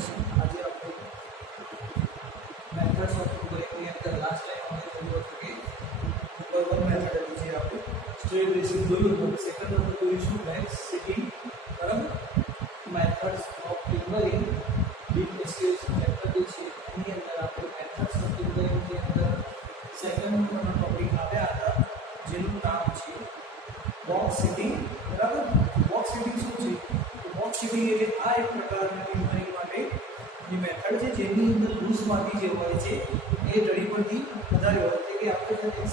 Friends, આજે આપણે methods of પ્રોગ્રામિંગની અંદર લાસ્ટ ટાઈમ આપણે જોયું હતું કે નંબર 1 મેથડ હતી જે આપણે સ્ટ્રેટ રેશિયો જોયું હતું. સેકન્ડ નંબર જોઈશું મેક્સ સિટિંગ, બરાબર. Methods of fingering deep estimation method જે છે એની અંદર આપણે મેથડ્સ ઓફ ફિંગરિંગની અંદર સેકન્ડ નંબરનો ટોપિક આવ્યા હતા જેનું નામ છે બોક્સ સિટિંગ, બરાબર. બોક્સ સિટિંગ શું છે? બોક્સ સિટિંગ એટલે આ એક પ્રકારની ફિંગરિંગ માટેની મેથડ છે જેની અંદર લૂઝમાંથી જે હોય છે એ જડી પરથી વધારે હોય છે કે આપણે જ્યારે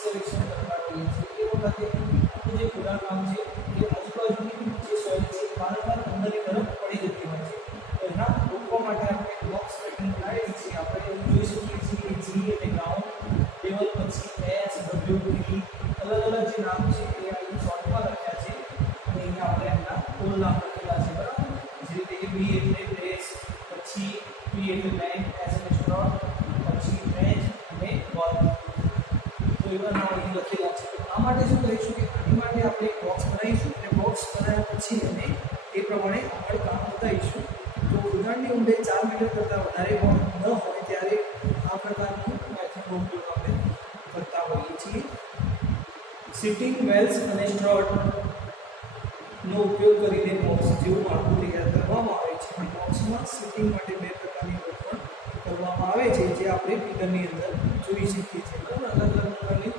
સિલેક્શન કરતા હોઈએ છીએ એ વખતે આપણું જે પૂરા કામ છે એ આજુબાજુની જે સોઇલ છે એ વારંવાર અંદરની તરફ પડી જતી હોય છે. તો એના રોકવા માટે આપણે બોક્સ સિટિંગ બનાવેલી છે. આપણે એવું જોઈ શકીએ છીએ કે જી એટલે ગ્રાઉન્ડ લેવલ, પછી એસ, ડબલ્યુ, ટી અલગ અલગ જે નામ છે એ અહીં શોર્ટમાં લખ્યા છે અને અહીંયા આપણે એમના ફૂલ નામ લખેલા છે, બરાબર. જે રીતે કે બી એટલે પ્લેસ, પછી પી એટલે બેંક, એસ એટલે સ્ટોર, પછી બેન્ચ અને બોલ. તો એવા નામ અહીં લખેલા છે. તો આ માટે શું કરીશું કે આની માટે આપણે એક બોક્સ બનાવીશું અને બોક્સ બનાવ્યા પછી અને એ પ્રમાણે આગળ કામ બતાવીશું. તો ઉદાહરણની ઊંડાઈ 4 મીટર કરતાં વધારે ન હોય ત્યારે આ પ્રકારની મેથડનો ઉપયોગ આપણે કરતા હોઈએ છીએ. સિટિંગ વેલ્સ અને સ્ટ્રટ નો ઉપયોગ કરીને બોક્સ જેવું માળખું તૈયાર કરવામાં આવે છે. અને બોક્સમાં સિટિંગ માટે 2 પ્રકારની ગોઠવણ કરવામાં આવે છે જે આપણે ફિગરની અંદર જોઈ શકીએ છીએ, બરાબર. અલગ અલગ પ્રકારની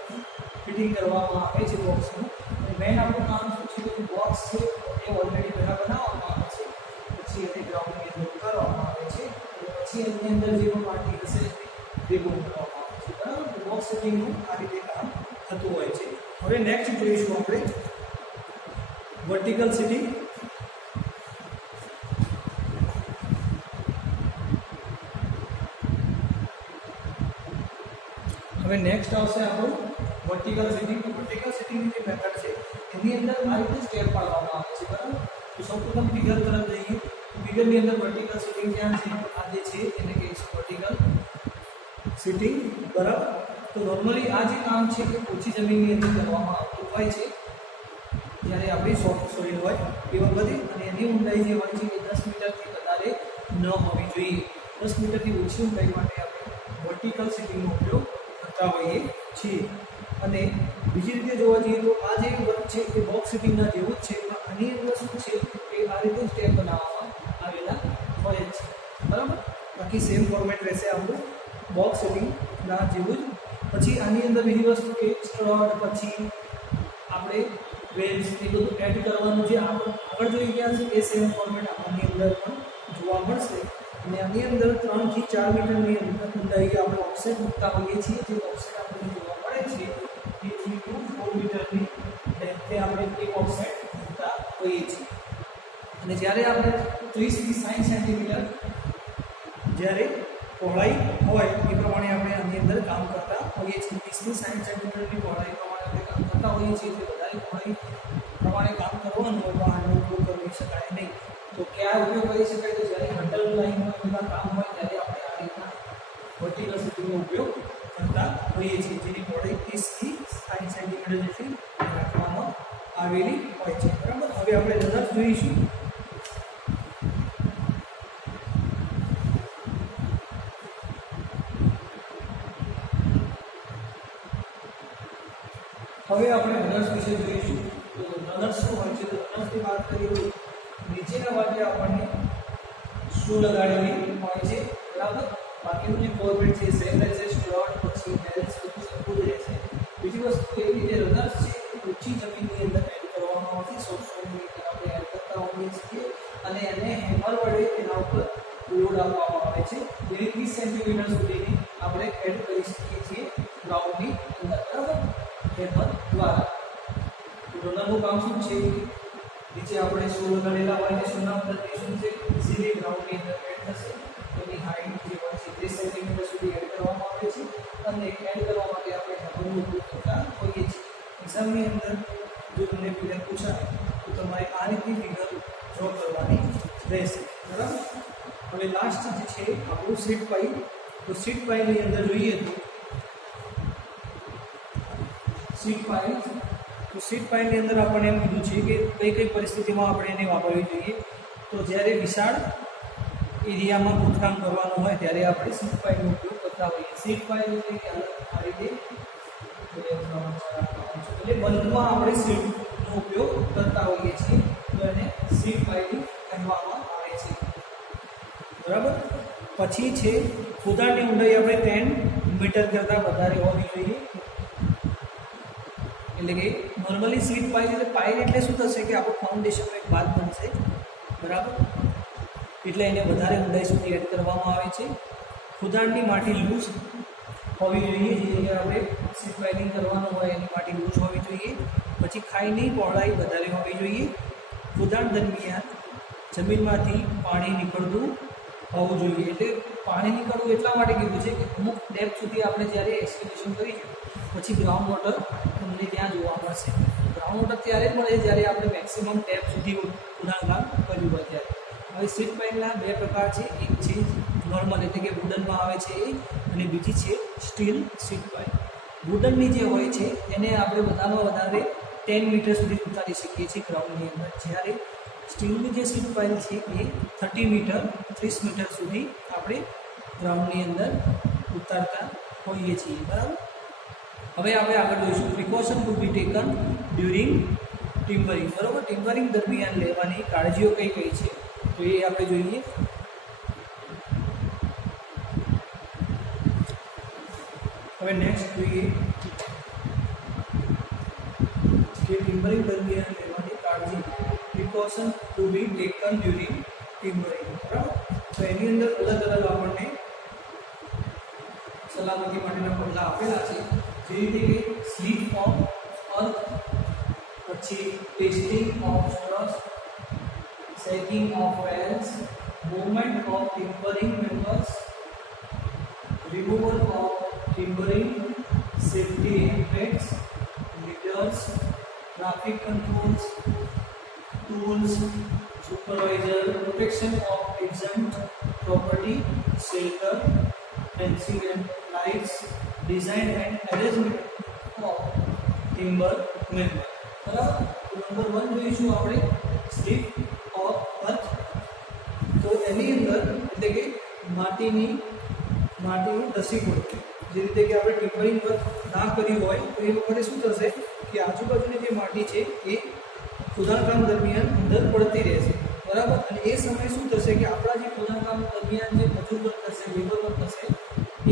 ફિટિંગ કરવામાં આવે છે બોક્સનું. અને મેન આપણું કામ શું છે કે બોક્સ છે એ ઓલરેડી પહેલાં બનાવવામાં આવે છે, પછી એને ગ્રાઉન્ડની અંદર ઉતારવામાં આવે છે અને પછી એની અંદર જે પણ માટી હશે તે ગુમ કરવામાં આવે છે, બરાબર. બોક્સ સિટિંગનું આ રીતે કામ થતું હોય છે. હવે નેક્સ્ટ જોઈશું આપણે વર્ટિકલ સિટિંગ. હવે નેક્સ્ટ આવશે આપણું વર્ટિકલ સિટિંગ. વર્ટિકલ સિટિંગની જે મેથડ છે એની અંદર આ રીતે સ્ટેપ પાડવામાં આવે છે, બરાબર. તો સૌપ્રથમ ફિગર તરફ જઈએ તો ફિગરની અંદર વર્ટિકલ સિટિંગ ક્યાં છે? આ જે છે એને કહીશું વર્ટિકલ સિટિંગ, બરાબર. તો નોર્મલી આ જે કામ છે એ ઓછી જમીનની અંદર કરવામાં આવતું હોય છે જ્યારે આપણી સોફ્ટ સોઇલ હોય એ વખતે, અને એની ઊંડાઈ જે હોય છે એ 10 મીટરથી વધારે ન હોવી જોઈએ. 10 મીટરથી ઓછી ઊંડાઈ માટે આપણે વર્ટિકલ સિટિંગનો ઉપયોગ કરતા હોઈએ છીએ. અને બીજી રીતે જોવા જઈએ તો આ જે વર્ક છે એ બોક્સ સિટિંગના જેવું જ છે, પણ આની અંદર શું છે કે આ રીતે સ્ટેપ બનાવવામાં આવેલા હોય છે, બરાબર. બાકી સેમ ફોર્મેટ રહેશે આપણું બોક્સ સિટિંગના જેવું જ. પછી આની અંદર બીજી વસ્તુ કે સ્ટ્રટ, પછી આપણે વેલ્સ એ બધું એડ કરવાનું જે આગળ જોઈ ગયા છે એ સેમ ફોર્મેટ આની અંદર પણ જોવા મળશે. અને આની અંદર 3 થી 4 મીટરની ઊંડાઈ આપણે ઓફસેટ મૂકતા હોઈએ છીએ. જે ઓફસેટ આપણને જોવા મળે છે એ 3 to 4 મીટરની ડેપ્થે આપણે એક ઓફસેટ મૂકતા હોઈએ છીએ. અને જ્યારે આપણે 30 થી 60 સેન્ટીમીટર જ્યારે પહોળાઈ હોય એ પ્રમાણે આપણે આની અંદર કામ કરતા હોઈએ છીએ. 30 થી 60 સેન્ટીમીટરની પહોળાઈ પ્રમાણે આપણે કામ કરતા હોઈએ છીએ. જે વધારે પહોળાઈ પ્રમાણે કામ કરવાનું હોય તો આનો ઉપયોગ કરી શકાય નહીં. તો ક્યાં ઉપયોગ કરી શકાય? તો જ્યારે ગટર લાઈનમાં બધા કામ હોય ત્યારે આપણે આ રીતના વર્ટિકલ સિટિંગનો ઉપયોગ કરતા હોઈએ છીએ, જેની પહોળાઈ 30 થી 60 સેન્ટીમીટર જેટલી રાખવામાં આવેલી હોય છે, બરાબર. હવે આપણે રનર્સ જોઈશું. હવે આપણે રનર્સ વિશે જોઈશું. તો રનર્સ શું હોય છે? તો રનર્સની વાત કરીએ તો નીચેના ભાગે આપણને શૂ લગાડેલી હોય છે, બરાબર. બાકીનું જે ફોર્મેટ છે સેમ રહેશે. સ્ટ્રટ, પછી વેલ્સ બધું સરખું જ રહેશે. બીજી વસ્તુ એવી જે રનર્સ છે એ ઓછી જમીનની અંદર એડ કરવામાં આવતી, સોફ્ટ સોઇલની અંદર આપણે એડ કરતા હોઈએ છીએ અને એને હેમર વડે એના ઉપર લોડ આપવામાં આવે છે. જેની 30 સેન્ટીમીટર સુધીની આપણે એડ કરી શકીએ છીએ ગ્રાઉન્ડની અંદર, બરાબર, હેમર દ્વારા. રનરનું કામ શું છે? નીચે આપણે શૂ લગાડેલા હોય છે, શૂના અંદરથી શું છે ઇઝીલી ગ્રાઉન્ડની અંદર એડ થશે. એની હાઈટ જે હોય છે 30 સેન્ટીમીટર સુધી એડ કરવામાં આવે છે અને એડ કરવા માટે આપણે હેમરનો ઉપયોગ કરતા હોઈએ છીએ. એક્ઝામની અંદર જો તમને ફિગર પૂછાય તો તમારે આ રીતની ફિગર ડ્રો કરવાની રહેશે, બરાબર. હવે લાસ્ટ જે છે આપણું સીટ પાઇપ. તો સીટ પાઇપની અંદર જોઈએ તો સીટ પાઇપની અંદર આપણને એમ કીધું છે કે કઈ કઈ પરિસ્થિતિમાં આપણે એને વાપરવી જોઈએ. તો જ્યારે વિશાળ એરિયામાં ખોદકામ કરવાનું હોય ત્યારે આપણે સીટ પાઇપનો ઉપયોગ કરતા હોઈએ. સીટ પાઇપ એટલે કે આ રીતે એટલે બલ્બમાં આપણે સીટનો ઉપયોગ કરતા હોઈએ છીએ, તો એને સીટ પાઇપિંગ કહેવામાં આવે છે. બરાબર. પછી છે ખોદાણની ઊંડાઈ આપણે 10 મીટર કરતાં વધારે હોવી જોઈએ. એટલે કે નોર્મલી સીટ પાઇપ એટલે પાઇપ એટલે શું થશે કે આપણું ફાઉન્ડેશનનો એક ભાગ બનશે. બરાબર. એટલે એને વધારે ઊંડાઈ સુધી એડ કરવામાં આવે છે. ખોદાણની માટી લૂઝ હોવી જોઈએ, જે જગ્યાએ આપણે સીટ પાઇપિંગ કરવાનું હોય એની માટી લૂઝ હોવી જોઈએ. પછી ખાઈની પહોળાઈ વધારે હોવી જોઈએ. ખોદાણ દરમિયાન જમીનમાંથી પાણી નીકળતું હોવું જોઈએ. એટલે પાણી નીકળવું એટલા માટે કીધું છે કે અમુક ડેપ્થ સુધી આપણે જ્યારે એક્સકેવેશન કરીશું પછી ગ્રાઉન્ડ વોટર તમને ત્યાં જોવા મળશે. ગ્રાઉન્ડ વોટર ત્યારે જ મળે જ્યારે આપણે મેક્સિમમ ડેપ્થ સુધી ખોદાણ કર્યું હોય ત્યારે. હવે સીટ પાઇપના બે પ્રકાર છે, એક છે નોર્મલ એટલે કે વુડનમાં આવે છે એ, અને બીજી છે સ્ટીલ સીટ પાઇપ. વુડનની જે હોય છે એને આપણે વધારેમાં વધારે 10 મીટર સુધી ઉતારી શકીએ છીએ ગ્રાઉન્ડની અંદર, જ્યારે સ્ટીલની જે સીટ પાઇપ છે એ 30 મીટર 30 મીટર સુધી આપણે ગ્રાઉન્ડની અંદર ઉતારતા હોઈએ છીએ. બરાબર. હવે આપણે આગળ જોઈશું precaution to be taken during timbering. બરાબર. ટિમ્બરિંગ દરમિયાન લેવાની કાળજીઓ કઈ કઈ છે તો એ આપણે જોઈએ. હવે નેક્સ્ટ જોઈએ કે ટિમ્બરિંગ દરમિયાન લેવાની કાળજી, precaution to be taken during timbering. બરાબર. તો એની અંદર અલગ અલગ આપણને સલામતી માટેના પગલાં આપેલા છે, જે રીતે કે સ્લીપ ઓફ અર્થ, પછી testing of struts, sagging of wales, movement of timbering members, removal of timbering, safety impacts, leaders, traffic controls, tools, supervisor, protection of exempt property, shelter, fencing and lights, design and arrangement of timber member. બરાબર. Number 1 જોઈશું આપણે slip of અર્થ. તો એની અંદર એટલે કે માટીનું ધસી પડવું. જે રીતે કે આપણે ટિમ્બરિંગ વર્ક ના કર્યું હોય તો એ વખતે શું થશે કે આજુબાજુની જે માટી છે એ ખોદાણકામ દરમિયાન અંદર પડતી રહેશે. બરાબર. અને એ સમયે શું થશે કે આપણા જે ખોદાણકામ દરમિયાન જે મજૂર વર્ગ થશે, લેબર વર્ગ થશે,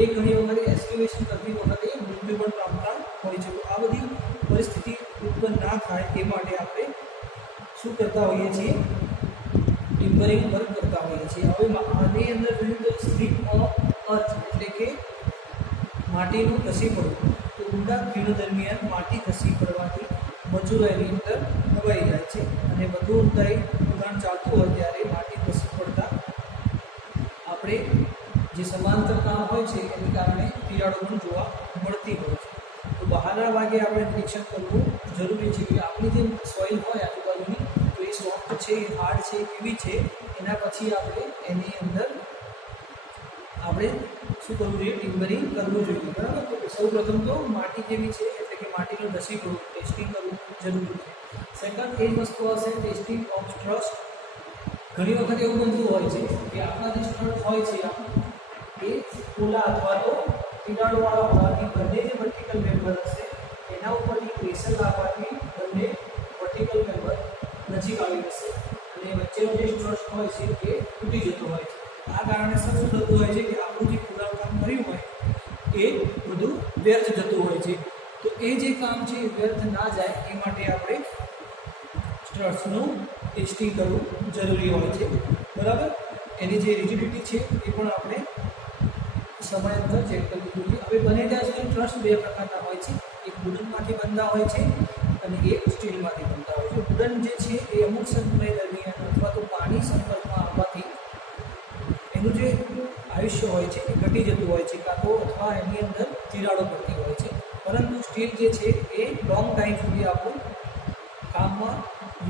એ ઘણી વખતે એક્સકેવેશન કરતી વખતે મૃત્યુ પણ પામતા હોય છે. તો આ બધી પરિસ્થિતિ ઉત્પન્ન ના થાય એ માટે આપણે શું કરતા હોઈએ છીએ, ટિમ્બરિંગ વર્ક કરતા હોઈએ છીએ. હવે આની અંદર જોઈએ તો સ્લીપ ઓફ અર્થ એટલે કે માટીનું ધસી પડવું. તો ઊંડા ખીણ દરમિયાન માટી ધસી પડવાથી મજૂરો એની અંદર દબાઈ જાય છે, અને વધુ ઊંડાઈ ખોદાણ ચાલતું હોય ત્યારે માટી ધસી પડતા આપણે જે સમાંતર કામ હોય છે એની કારણે તિરાડો પણ જોવા મળતી હોય છે. તો બહારના ભાગે આપણે નિરીક્ષણ કરવું જરૂરી છે કે આપણી જે સોઇલ હોય આજુબાજુની તો એ સોફ્ટ છે, હાર્ડ છે, કેવી છે, એના પછી આપણે એની અંદર આપણે શું કરવું જોઈએ, ટિમ્બરિંગ કરવું જોઈએ. બરાબર. તો સૌ પ્રથમ તો માટી કેવી છે એટલે કે માટીનું ધસી પડવું, ટેસ્ટિંગ કરવું જરૂરી છે. સેકન્ડ એ વસ્તુ હશે ટેસ્ટિંગ ઓફ સ્ટ્રસ. ઘણી વખત એવું બનતું હોય છે કે આપણા જે સ્ટ્રસ હોય છે એ ખુલ્લા અથવા તો તિરાડોવાળા હોવાથી બંને જે વર્ટિકલ મેમ્બર હશે એના ઉપરથી પ્રેશર લાવવાથી બંને વર્ટિકલ મેમ્બર નજીક આવી જશે અને વચ્ચેનો જે સ્ટ્રસ હોય છે એ તૂટી જતો હોય છે. આ કારણે શું થતું હોય છે કે આપણું જે ખોદાણ કર્યું હોય એ બધું વ્યર્થ જતું હોય છે. તો એ જે કામ છે એ વ્યર્થ ના જાય એ માટે આપણે સ્ટ્રસનું ટેસ્ટિંગ કરવું જરૂરી હોય છે. બરાબર. એની જે રિજિડિટી છે એ પણ આપણે સમયાંતર ચેક કરવી જોઈએ. હવે બને ત્યાં સુધી ટ્રસ્ટ બે પ્રકારના હોય છે, એક વુડનમાંથી બનતા હોય છે અને એક સ્ટીલમાંથી બનતા હોય છે. વુડન જે છે એ અમુક સમય દરમિયાન અથવા તો પાણી સંપર્કમાં આવવાથી એનું જે આયુષ્ય હોય છે એ ઘટી જતું હોય છે, કાં તો અથવા એની અંદર તિરાડો પડતી હોય છે. પરંતુ સ્ટીલ જે છે એ લોંગ ટાઈમ સુધી આપણું કામમાં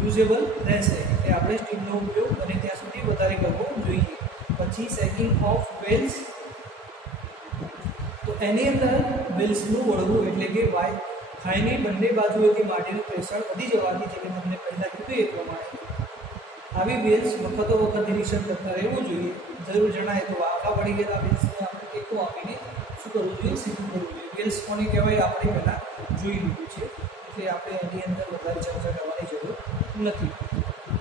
યુઝેબલ રહેશે, એટલે આપણે સ્ટીલનો ઉપયોગ બને ત્યાં સુધી વધારે કરવો જોઈએ. પછી સેકિંગ ઓફ વેલ્સ. તો એની અંદર વેલ્સનું વળવું એટલે કે ખાઈની બંને બાજુએથી માટીનું પ્રેશર વધી જવાથી, જે મેં તમને પહેલાં કીધું એ પ્રમાણે આવી બેલ્સ વખતો વખત નિરીક્ષણ કરતા રહેવું જોઈએ. જરૂર જણાય તો વાંકા પડી ગયેલા બેલ્સને આપણે ટેકો આપીને શું કરવું જોઈએ? સીધું કરવું જોઈએ. બેલ્સ કોને કહેવાય આપણે પહેલાં જોઈ લીધું છે, એટલે આપણે એની અંદર વધારે ચર્ચા કરવાની જરૂર નથી.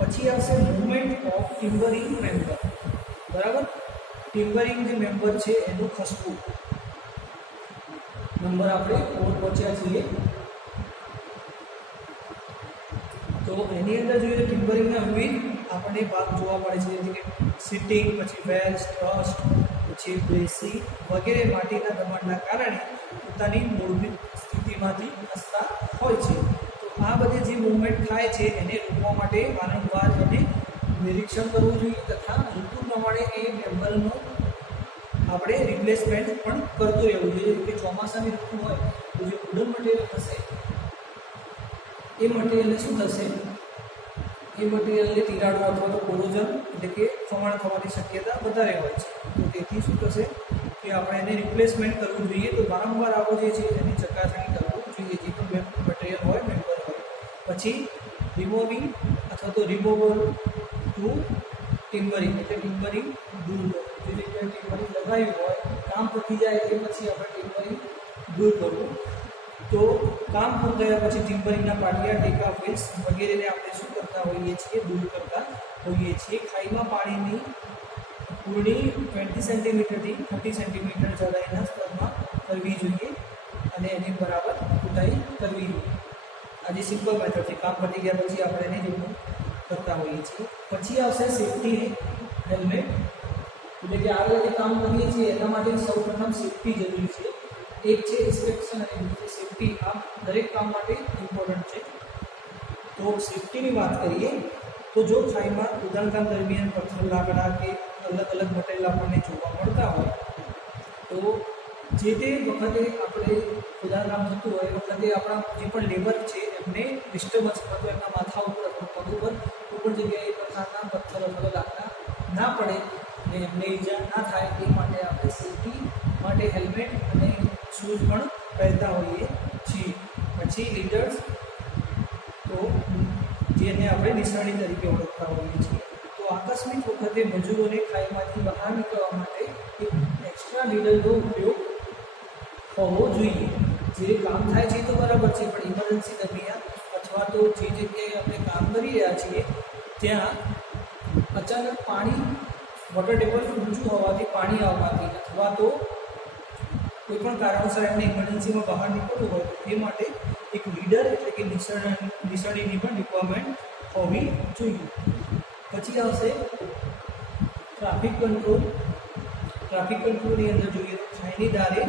પછી આવશે મુવમેન્ટ ઓફ ટિમ્બરિંગ મેમ્બર. બરાબર, ટિમ્બરિંગ જે મેમ્બર છે એનું ખસવું. નંબર આપણે 4 પહોંચ્યા છીએ. તો એની અંદર જોઈએ ટિમ્બરિંગના વિવિધ આપણને ભાગ જોવા મળે છે, જેમ કે સિટિંગ, પછી વેલ્સ, ટ્રસ્ટ, પછી બ્રેસિંગ વગેરે માટીના દબાણના કારણે પોતાની મૂળભૂત સ્થિતિમાંથી ખસતા હોય છે. તો આ બધી જે મૂવમેન્ટ થાય છે એને રોકવા માટે વારંવાર એને નિરીક્ષણ કરવું જોઈએ તથા ઋતુ પ્રમાણે એ મેમ્બરનો આપણે રિપ્લેસમેન્ટ પણ કરતું રહેવું જોઈએ. કે ચોમાસાની ઋતુ હોય તો જે વુડન મટીરિયલ હશે એ મટીરિયલને શું થશે? એ મટીરિયલને તિરાડો અથવા તો કોરોઝન એટલે કે ફમાણ થવાની શક્યતા વધારે હોય છે. તો તેથી શું થશે કે આપણે એને રિપ્લેસમેન્ટ કરવું જોઈએ. તો વારંવાર આવો જે છે એની ચકાસણી કરવું જોઈએ, જે પણ મટીરિયલ હોય, મેમ્બર હોય. પછી રિમૂવિંગ અથવા તો રિમૂવલ ટુ ટિમ્બરિંગ એટલે ટિમ્બરિંગ દૂર કરવું. જે જગ્યાએ ટિમ્બરિંગ લગાવ્યું હોય કામ પતી જાય એ પછી આપણે ટિમ્બરિંગ દૂર કરવું. તો કામ પૂરું થયા પછી ટિમ્બરિંગના પાટિયા, ટેકા, ફિલ્સ વગેરેને આપણે શું કરતા હોઈએ છીએ? દૂર કરતા હોઈએ છીએ. ખાઈમાં પાણીની પૂર્ણી 20 સેન્ટીમીટરથી 30 સેન્ટીમીટર જાડાઈના સ્તરમાં કરવી જોઈએ અને એની બરાબર કૂટાઈ કરવી જોઈએ. આ જે સિમ્પલ મેથડ છે. કામ પતી ગયા પછી આપણે એને જોવું કરતા હોઈએ છીએ. પછી આવશે સેફ્ટી હેલ્મેટ. એટલે કે આગળ જે કામ કરીએ છીએ એના માટે સૌપ્રથમ સેફ્ટી જરૂરી છે. એક છે ઇન્સ્પેક્શન અને બીજી સેફ્ટી. આ દરેક કામ માટે ઇમ્પોર્ટન્ટ છે. તો સેફ્ટીની વાત કરીએ તો જો ખાઈમાં ખોદાણકામ દરમિયાન પથ્થર, લાકડા કે અલગ અલગ મટીરિયલ આપણને જોવા મળતા હોય તો જે તે વખતે આપણે ખોદાણકામ થતું હોય વખતે આપણા જે પણ લેબર છે એમને ડિસ્ટર્બન્સ અથવા તો એમના માથા ઉપર અથવા પગ ઉપર કોઈ પણ જગ્યાએ એ પ્રકારના પથ્થર અથવા લાકડા ના પડે અને એમને ઈજા ના થાય એ માટે આપણે સેફ્ટી માટે હેલ્મેટ અને શૂઝ પણ પહેરતા હોઈએ છીએ. પછી લીડર્સ, તો જેને આપણે નિશાની તરીકે ઓળખતા હોઈએ છીએ. તો આકસ્મિક વખતે મજૂરોને ખાઈમાંથી બહાર નીકળવા માટે એક એક્સ્ટ્રા લીડરનો ઉપયોગ હોવો જોઈએ. જે કામ થાય છે તો બરાબર છે, પણ ઇમરજન્સી દરમિયાન અથવા તો જે જગ્યાએ આપણે કામ કરી રહ્યા છીએ ત્યાં અચાનક પાણી વોટર ટેબલ ઊંચું હોવાથી, પાણી આવવાથી અથવા તો કોઈ પણ કારણોસર એમને ઇમરજન્સીમાં બહાર નીકળવું હોય તો એ માટે એક લીડર એટલે કે નિશાનીની પણ રિક્વાયરમેન્ટ હોવી જોઈએ. પછી આવશે ટ્રાફિક કંટ્રોલ. ટ્રાફિક કંટ્રોલની અંદર જોઈએ તો ખાઈની દારે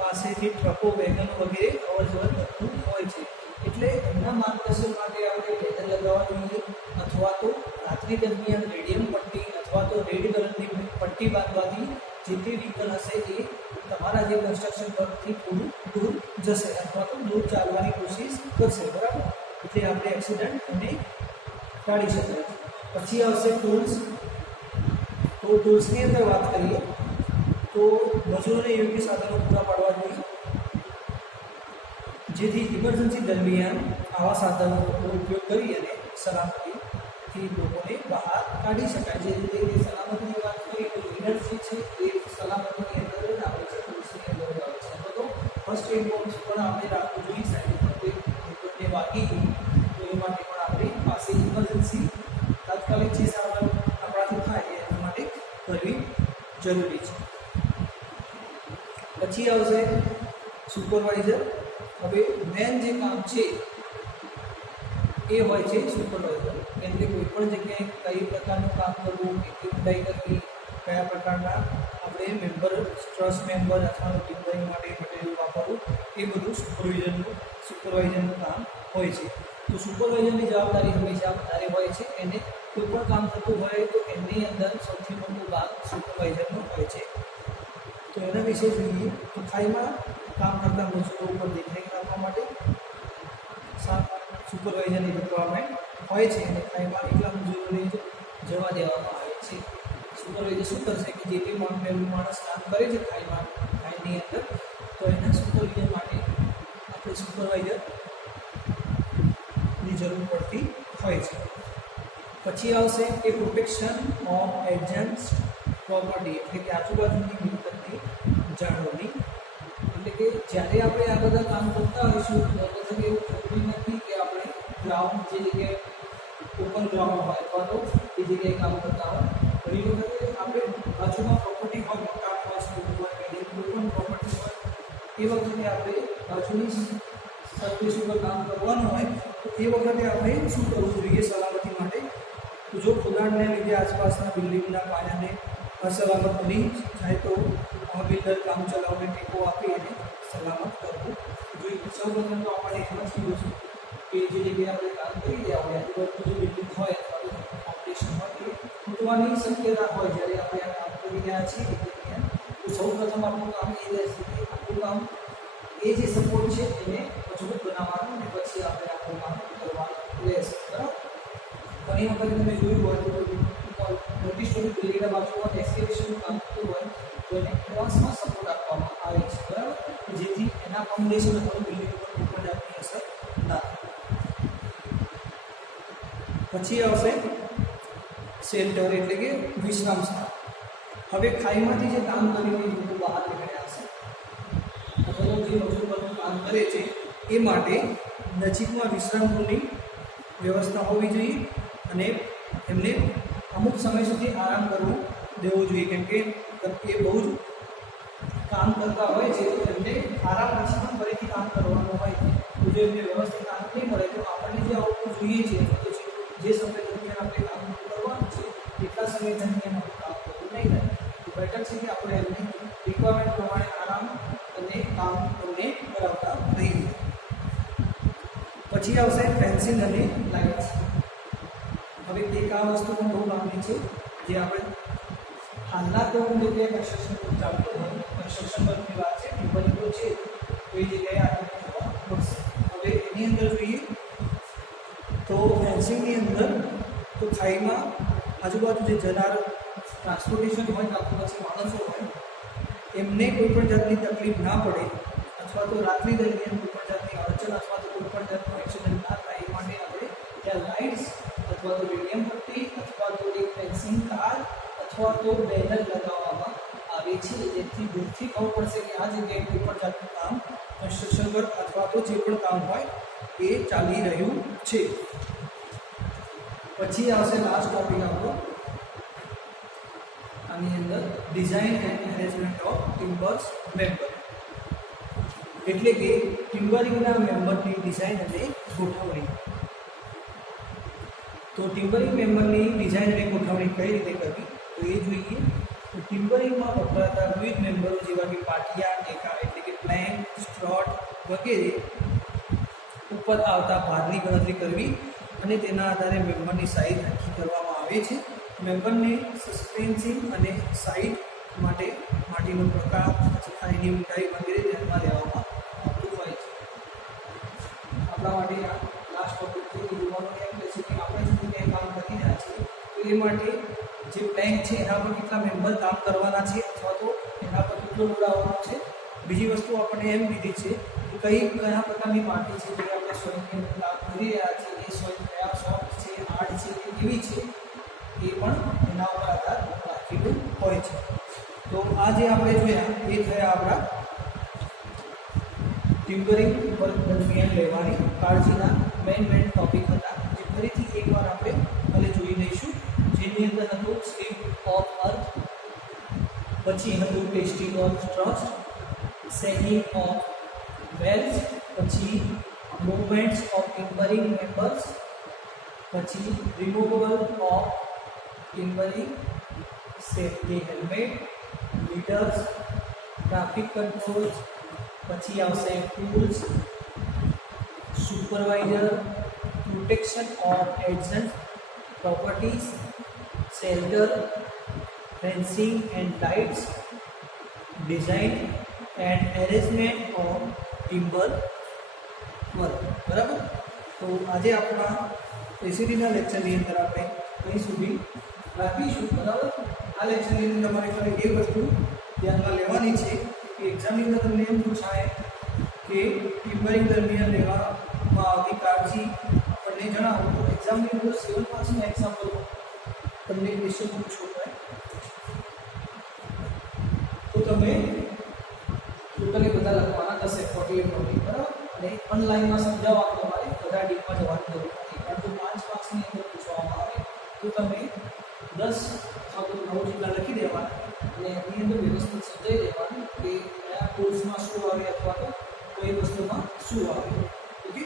પાસેથી ટ્રકો, વેગનો વગેરે અવરજવર કરતું હોય છે. એટલે એમના માર્ગદર્શન માટે આપણે લેટર લગાવવા જોઈએ અથવા તો રાત્રિ દરમિયાન રેડિયમ પટ્ટી અથવા તો રેડ કલરની પટ્ટી બાંધવાથી જે તે વ્હીકલ હશે એ તમારા જે કન્સ્ટ્રક્શન વર્કથી થોડું દૂર જશે અથવા તો દૂર ચાલવાની કોશિશ કરશે. બરાબર, એટલે આપણે એક્સિડન્ટ એને ટાળી શકાય. પછી આવશે ટૂલ્સ. તો ટૂલ્સની અંદર વાત કરીએ તો મજૂરોને યોગ્ય સાધનો પૂરા પાડવા જોઈએ જેથી ઇમરજન્સી દરમિયાન આવા સાધનોનો ઉપયોગ કરી અને સલામતીથી લોકોને બહાર કાઢી શકાય. જે રીતે કે સલામતીની વાત કરીએ તો લીડર જે છે એ સલામતીની અંદર જ આવે છે, ટૂલ્સની અંદર જ આવે છે. અથવા તો ફર્સ્ટ એડ બોક્સ પણ આપણે રાખવું જોઈએ. સાઈડ પર કોઈ વિકેટને વાગી ગઈ તો એ માટે પણ આપણી પાસે ઇમરજન્સી તાત્કાલિક જે સારવાર આપણાથી થાય એના માટે કરવી જરૂરી છે. પછી આવશે સુપરવાઇઝર. હવે મેન જે કામ છે એ હોય છે સુપરવાઇઝર. કેમ કે કોઈ પણ જગ્યાએ કઈ પ્રકારનું કામ કરવું, કેટલી ખુદાઈ કરવી, કયા પ્રકારના આપણે મેમ્બર, ટ્રસ્ટ મેમ્બર અથવા ટિમ્બરિંગ માટે મટીરિયલ વાપરવું, એ બધું સુપરવાઇઝરનું કામ હોય છે. તો સુપરવાઇઝરની જવાબદારી હંમેશા વધારે હોય છે. એને કોઈ પણ કામ થતું હોય તો એની અંદર સૌથી મોટો ભાગ સુપરવાઇઝરનો હોય છે. તો એના વિશે જોઈએ તો ખાઈમાં કામ કરતા મજૂરો ઉપર દેખરેખ રાખવા માટે સુપરવાઇઝરની રિક્વાયરમેન્ટ હોય છે અને ખાઈમાં એટલા મજૂરોને જવા દેવામાં આવે છે. સુપરવાઇઝર શું કરશે કે જે બી માણસ કામ કરે છે ખાઈની અંદર તો એના સુપરવિઝન માટે આપણે સુપરવાઇઝરની જરૂર પડતી હોય છે. પછી આવશે કે પ્રોટેક્શન ઓફ એડજન્સ પ્રોપર્ટી, એટલે કે આજુબાજુની મિલકતની જાળવણી. એટલે કે જ્યારે આપણે આ બધા કામ કરતા હોઈશું તો એટલે એવું જરૂરી નથી કે આપણે ગ્રાઉન્ડ જે જગ્યાએ ઓપન ગ્રાઉન્ડ હોય અથવા તો એ જગ્યાએ કામ કરતા હોય. ઘણી વખતે આપણે બાજુમાં પ્રોપર્ટી હોય, મકાન હોય, સ્કૂલ હોય, બિલ્ડિંગ કોઈ પણ પ્રોપર્ટી હોય, એ વખતે આપણે બાજુની સરફેસ ઉપર કામ કરવાનું હોય તો એ વખતે આપણે શું કરવું જોઈએ સલામતી માટે? તો જો ખોદાણને લીધે આસપાસના બિલ્ડિંગના પાયાને અસલામત બની જાય તો બિલ્ડર કામ ચલાવને ટેકો આપી અને સલામત કરવું જોઈએ. સૌપ્રથમ તો આપણે એમ જ કીધું છે કે જે જગ્યાએ આપણે કામ કરી રહ્યા હોય આજુબાજુ જે બિલ્ડિંગ હોય અથવા તો કોમ્પિટિશન હોય એ તૂટવાની શક્યતા હોય જ્યારે આપણે આ કામ કરી રહ્યા છીએ એ દરમિયાન. તો સૌપ્રથમ આપણું કામ એ રહેશે કે આપણું કામ એ જે સપોર્ટ છે એને મજબૂત બનાવવાનું અને પછી આપણે આપણું કામ કરવાનું રહેશે. બરાબર? ઘણી વખત તમે જોયું હોય તો મોટી સ્ટોરી બિલ્ડિંગના બાજુમાં એક્સકેવેશનનું કામ થતું હોય તો એને એડવાન્સમાં સપોર્ટ આપવામાં આવે છે. બરાબર? જેથી એના ફાઉન્ડેશન અથવા બિલ્ડિંગ ઉપર કોઈ પણ જાતની અસર ના થાય. પછી આવશે શેલ્ટર, એટલે કે વિશ્રામ સ્થાન. હવે ખાઈમાંથી જે કામ કરીને લોકો બહાર નીકળ્યા હશે અથવા તો જે મજૂર વર્ગ કામ કરે છે એ માટે નજીકમાં વિશ્રામ ગૃહની વ્યવસ્થા હોવી જોઈએ અને એમને અમુક સમય સુધી આરામ કરવો દેવો જોઈએ, કેમ કે એ બહુ જ કામ કરતા હોય છે તો એમને આરામ પછી પણ ફરીથી કામ કરવાનું હોય. તો જો એમને વ્યવસ્થિત આરામ નહીં મળે તો આપણને જે આઉટપુટ જોઈએ છે જે સમય દરમિયાન આપણે કામ કરવાનું છે એટલા સમય દરમિયાન આપણે કામ કરવું નહીં થાય. તો બેટર છે કે આપણે એમની રિક્વાયરમેન્ટ પ્રમાણે આરામ અને કામ એમને કરાવતા રહીએ. પછી આવશે ફેન્સિંગ અને લાઇટ્સ. હવે એક આ વસ્તુ પણ બહુ કામની છે જે આપણે હાલના તો જગ્યાએ કન્સ્ટ્રક્શન ચાલતું હોય, કન્સ્ટ્રક્શન વર્કની વાત છે, ટિમ્બરિંગો છે તો એ જગ્યાએ આપણને જોવા મળશે. હવે એની અંદર જોઈએ તો ફેન્સિંગની અંદર તો ખાઈમાં આજુબાજુ જે જનાર ટ્રાન્સપોર્ટેશન હોય કાં તો પછી માણસો હોય એમને કોઈ પણ જાતની તકલીફ ના પડે અથવા તો રાત્રિ દરમિયાન કોઈ પણ જાતની અડચણ અથવા તો કોઈ પણ જાતનો એક્સિડન્ટ ના થાય એ માટે આપણે ત્યાં લાઇટ્સ અથવા તો રેડિયમ પટ્ટી અથવા તો એક ફેન્સિંગ તાર અથવા તો બેનર લગાવવામાં આવે છે, જેથી દૂરથી ખબર પડશે કે આ જગ્યાએ કોઈ પણ જાતનું કામ કન્સ્ટ્રક્શન વર્ક અથવા તો જે પણ કામ હોય એ ચાલી રહ્યું છે. પછી આવશે લાસ્ટ ટોપિક આપણો આની અંદર design and arrangement of timbers member, એટલે કે ટિમ્બરિંગના મેમ્બરની ડિઝાઇન અને ગોઠવણી. તો ટિમ્બરિંગ મેમ્બરની ડિઝાઇન અને ગોઠવણી કઈ રીતે કરવી તો એ જોઈએ. તો ટિમ્બરિંગમાં વપરાતા વિવિધ મેમ્બરો જેવા કે પાટિયા, ટેકા એટલે કે પ્લેન્ક, સ્ટ્રોટ વગેરે ઉપર આવતા ભારની ગણતરી કરવી અને તેના આધારે મેમ્બરની સાઇઝ નક્કી કરવામાં આવે છે. મેમ્બરને સસ્પેન્સિંગ અને સાઇડ માટે માટીનો પ્રકાર, ખાઈની ઊંડાઈ વગેરે ધ્યાનમાં લેવામાં આવતું હોય છે. આપણા માટે આ લાસ્ટ ટોપિકથી જોવાનું એમ છે કે આપણે જે જગ્યાએ કામ કરી રહ્યા છીએ તો એ માટે જે પ્લેન છે એના પર કેટલા મેમ્બર કામ કરવાના છે અથવા તો એના પર કેટલો લોડ આવવાનો છે. બીજી વસ્તુ આપણને એમ કીધી છે કે કયા પ્રકારની માટી છે જે આપણે સોઇલની અંદર કામ કરી રહ્યા છીએ, એ સોઇલ કયા સોફ્ટ છે, હાર્ડ છે, કે કેવી છે એ પણ એના ઉપર આધાર રાખેલું હોય છે. તો આ જે આપણે જોયા એ થયા આપણા ટિમ્બરિંગ વર્ક દરમિયાન લેવાની કાળજીના મેઇન ટોપિક હતા, જે ફરીથી એકવાર આપણે હવે જોઈ લઈશું. જેની અંદર હતું સ્લીપ ઓફ અર્થ, પછી હતું ટેસ્ટિંગ ઓફ ટ્રસ્ટ, સેગિંગ ઓફ વેલ્સ, પછી મૂવમેન્ટ્સ ઓફ ટિમ્બરિંગ મેમ્બર્સ, પછી removal of timbering, safety helmet, ladders, traffic controls, પછી આવશે tools, supervisor, protection of adjacent properties, shelter, fencing and lights, design and arrangement of timber work. બરાબર? તો આજે આપણા એસીડીના લેક્ચરની અંદર આપણે અહીં સુધી રાખીશું. બરાબર? આ લેક્ચરની અંદર તમારે ખાલી એ વસ્તુ ધ્યાનમાં લેવાની છે કે એક્ઝામની અંદર તમને એમ પૂછાય કે ટિમ્બરિંગ દરમિયાન લેવામાં આવતી કાળજી આપણને મને જણાવો તો એક્ઝામની અંદર 7 માર્ક્સનું એક્ઝામ્પલ તમને ક્વેશ્ચન પૂછવું હોય તો તમે ટોટલી બધા લખવાના 10 48 ટોપિક બરાબર, અને ઓનલાઈનમાં સમજાવવા તમારે બધા ડીપમાં જવાની જરૂર નથી, પરંતુ 5 માર્ક્સની અંદર પૂછવામાં આવે તો તમે 10 અથવા તો 9 જેટલા લખી દેવાના અને એની અંદર વ્યવસ્થિત સમજાવી દેવાનું કે કયા કોર્સમાં શું આવે અથવા તો કઈ વસ્તુમાં શું આવે. ઓકે,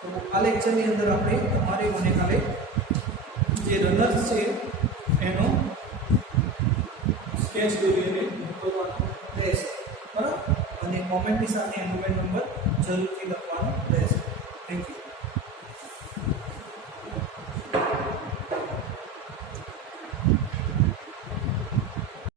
તો આ લેક્ચરની અંદર આપણે તમારે મને ખાલી જે રનર્સ છે એનો સ્કેચ દોરીને મોકલવાનો રહેશે બરાબર, અને કોમેન્ટની સાથે એનો નંબર જરૂરથી લખવાનો રહેશે. Thank you.